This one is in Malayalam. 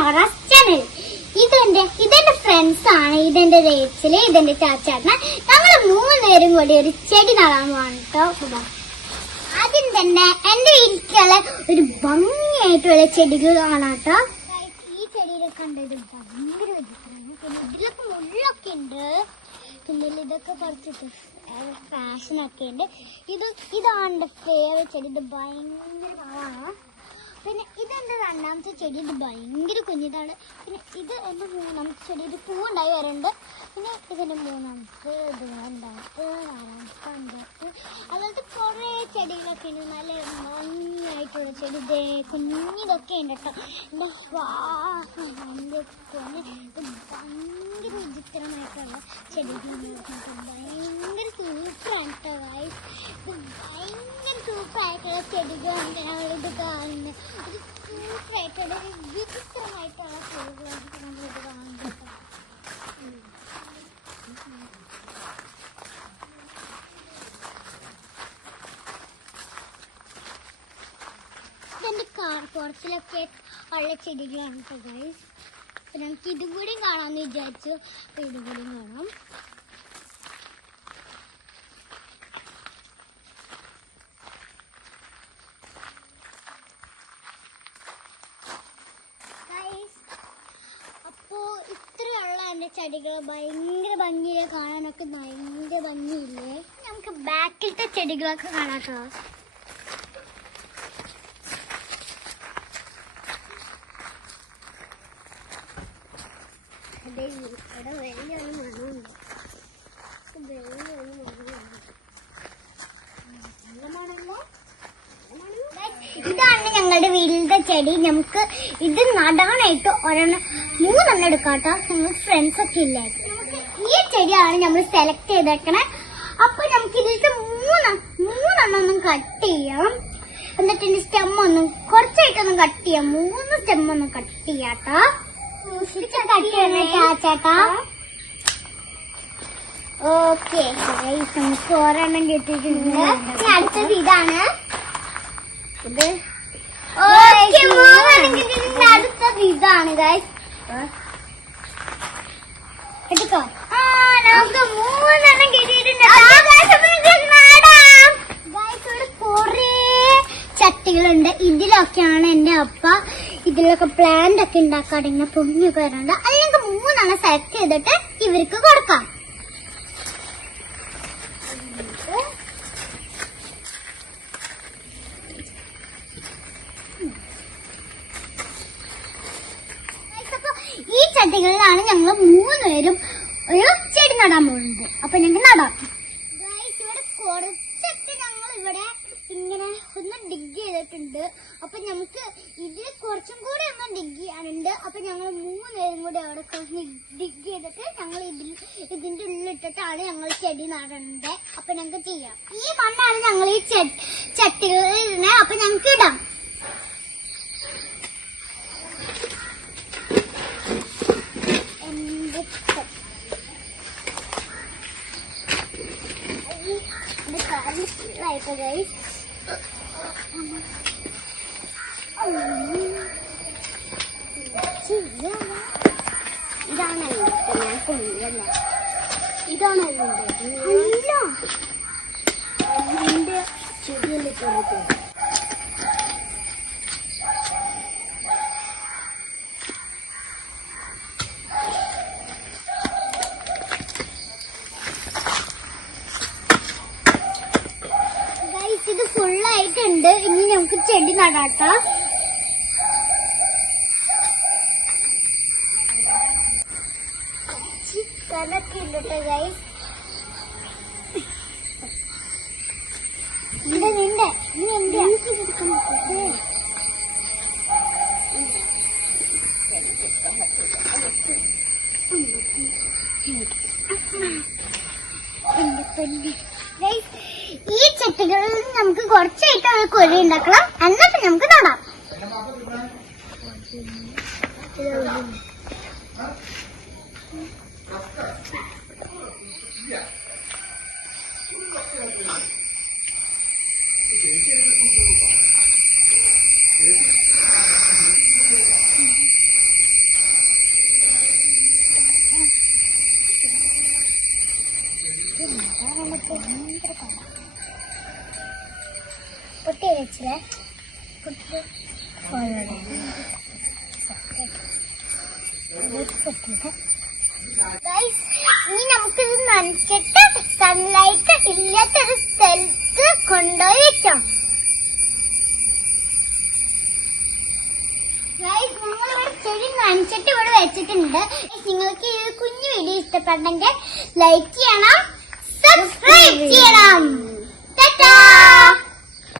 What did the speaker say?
Nora's channel. ഇതെന്റെ ഫ്രണ്ട്സ് ആണ്. ഇതെന്റെ റേച്ചില്, ഇതെന്റെ ചാച്ചാട്ടന്. ഞങ്ങൾ 3 പേരും കൂടി ഒരു ചെടി നടാൻ പോവാണ് കേട്ടോ. ആദ്യം തന്നെ എന്റെ വീട്ടിലുള്ള ഒരു ഭംഗിയായിട്ടുള്ള ചെടികൾ കാണാം കേട്ടോ. ഈ ചെടിയിലൊക്കെ ഉണ്ട്, ഇത് ഭയങ്കര വെജിറ്റബിളാണ്. പിന്നെ ഇതിലൊക്കെ മുള്ളൊക്കെ ഉണ്ട്. പിന്നെ ഇതൊക്കെ കുറച്ച് ഫാഷനൊക്കെ ഉണ്ട്. ഇതാണ് എന്റെ ഫേവറേറ്റ് ചെടി. ഇത് ഭയങ്കര കളറാണ്. പിന്നെ ഇതെന്റെ 2ാമത്തെ ചെടി. ഇത് ഭയങ്കര കുഞ്ഞിതാണ്. പിന്നെ ഇത് എന്റെ 3ാമത്തെ ചെടി. ഇത് പൂവുണ്ടായി വരുന്നുണ്ട്. പിന്നെ ഇതിന്റെ 3ാമത്തെ, ഇത് 2ാമത്തെ, 4ാമത്തെ, 5ാമത്തെ, അതുപോലത്തെ കുറേ ചെടികളൊക്കെ ഉണ്ട്. നല്ല ഭംഗിയായിട്ടുള്ള ചെടി. ഇതേ കുഞ്ഞിതൊക്കെ ഉണ്ട് കേട്ടോ. ഭയങ്കര വിചിത്രമായിട്ടുള്ള ചെടികളൊക്കെ ഭയങ്കര സൂപ്പറാണ് കേട്ടോ ഗൈസ്. ഇത് ഭയങ്കര സൂപ്പറായിട്ടുള്ള ചെടികളാണ് ഞങ്ങളിത് കാണുന്നത്. ഇത് സൂപ്പറായിട്ടുള്ള വിചിത്രമായിട്ടുള്ള ചെടികളൊക്കെ നമ്മളിത് കാണുന്നത്. ഇതെന്റെ പുറത്തിലൊക്കെ ഉള്ള ചെടികളാണ് കേട്ടോ ഗൈസ്. അപ്പൊ നമുക്ക് ഇതും കൂടി കാണാമെന്ന് വിചാരിച്ചു. അപ്പൊ ഇതും കൂടി കാണാം. അപ്പോ ഇത്രയുള്ള എന്റെ ചെടികൾ ഭയങ്കര ഭംഗിയെ കാണാനൊക്കെ ഭയങ്കര ഭംഗിയില്ലേ. നമുക്ക് ബാക്കിലത്തെ ചെടികളൊക്കെ കാണാം കേട്ടോ. വലിയൊരു മണമുണ്ട്. ഇതാണ് ഞങ്ങളുടെ വീട്ടിലത്തെ ചെടി. നമുക്ക് ഇത് നടാനായിട്ട് 3 എടുക്കാം കേട്ടോ. ഞങ്ങൾ ഫ്രണ്ട്സ് ഒക്കെ ഇല്ലേ. ഈ ചെടിയാണ് നമ്മൾ സെലക്ട് ചെയ്തേക്കണേ. അപ്പൊ നമുക്ക് ഇതിലത്തെ 3 കട്ട് ചെയ്യാം. എന്നിട്ട് ഇതിന്റെ സ്റ്റെം ഒന്നും കുറച്ചായിട്ടൊന്നും കട്ട് ചെയ്യാം. 3 സ്റ്റെം ഒന്നും കട്ട് ചെയ്യാട്ടോ. ചേട്ടാ ഓക്കെ, നമുക്ക് 1 കിട്ടിയിട്ടുണ്ട്. അടുത്തത് ഇതാണ്. ഇത് അടുത്തത് ഇതാണ് ഗൈസ്. എടുക്കോ. നമുക്ക് 3 കിട്ടിയിട്ടുണ്ട്. ഇവിടെ കൊറേ ചട്ടികളുണ്ട്. ഇതിലൊക്കെയാണ് എന്റെ അപ്പ ഇതിലൊക്കെ പ്ലാന്റ് ഒക്കെ ഉണ്ടാക്കാറ്. ഇങ്ങനെ പൊങ്ങിയൊക്കെ വരുന്നുണ്ട്. അത് ഞങ്ങൾക്ക് 3 സെലക്ട് ചെയ്തിട്ട് ഇവർക്ക് കൊടുക്കാം. ഈ ചട്ടികളിലാണ് ഞങ്ങൾ 3 പേരും ഒരു ചെടി നടാൻ പോകുന്നത്. അപ്പൊ ഞങ്ങൾക്ക് നടാം. ഇവിടെ കുറച്ചൊക്കെ ഞങ്ങൾ ഇവിടെ ഇങ്ങനെ ഒന്ന് ഡിഗ് ചെയ്തിട്ടുണ്ട്. അപ്പൊ നമുക്ക് ഇതിൽ കുറച്ചും കൂടെ ഒന്ന് ഡിഗ് ചെയ്യാനുണ്ട്. അപ്പൊ ഞങ്ങൾ 3 പേരും കൂടി അവിടെ കുറച്ച് ഡിഗ് ചെയ്തിട്ട് ഞങ്ങൾ ഇതിന്റെ ഉള്ളിലിട്ടിട്ടാണ് ഞങ്ങൾ ചെടി നടേണ്ടത്. അപ്പൊ ഞങ്ങൾക്ക് ചെയ്യാം. ഈ മണ്ണാണ് ഞങ്ങൾ ഈ ചട്ടികളിൽ ഇരുന്നത്. അപ്പൊ ഞങ്ങൾക്ക് ഇടാം. ഇതാണല്ലോ ഞാൻ കൊല്ലല്ല. ഇതാണല്ലോ എന്റെ ചെടിയല്ലേ കൊണ്ടു. ഇത് ഫുള്ളായിട്ടുണ്ട്. ഇനി നമുക്ക് ചെടി നടാട്ടോ. ചിക്കനൊക്കെ ഉണ്ട് കേട്ടോ ഗൈസ്. ഈ ചട്ടികളിൽ നമുക്ക് കുറച്ചായിട്ട് കൊരി ഉണ്ടാക്കണം. എന്നിട്ട് നമുക്ക് നടാം. പൊട്ടി വെച്ചില്ലേ ഇനി നമുക്കിത് നനച്ചിട്ട് സൺലൈറ്റ് ഇല്ലാത്തൊരു സ്ഥലത്ത് കൊണ്ടുപോയി വെച്ചോ. നമ്മളിവിടെ ചെടി നനച്ചിട്ട് ഇവിടെ വെച്ചിട്ടുണ്ട്. നിങ്ങൾക്ക് ഈ കുഞ്ഞു വീഡിയോ ഇഷ്ടപ്പെട്ടെങ്കിൽ ലൈക്ക് ചെയ്യണം, സബ്സ്ക്രൈബ് ചെയ്യണം. ടാറ്റാ.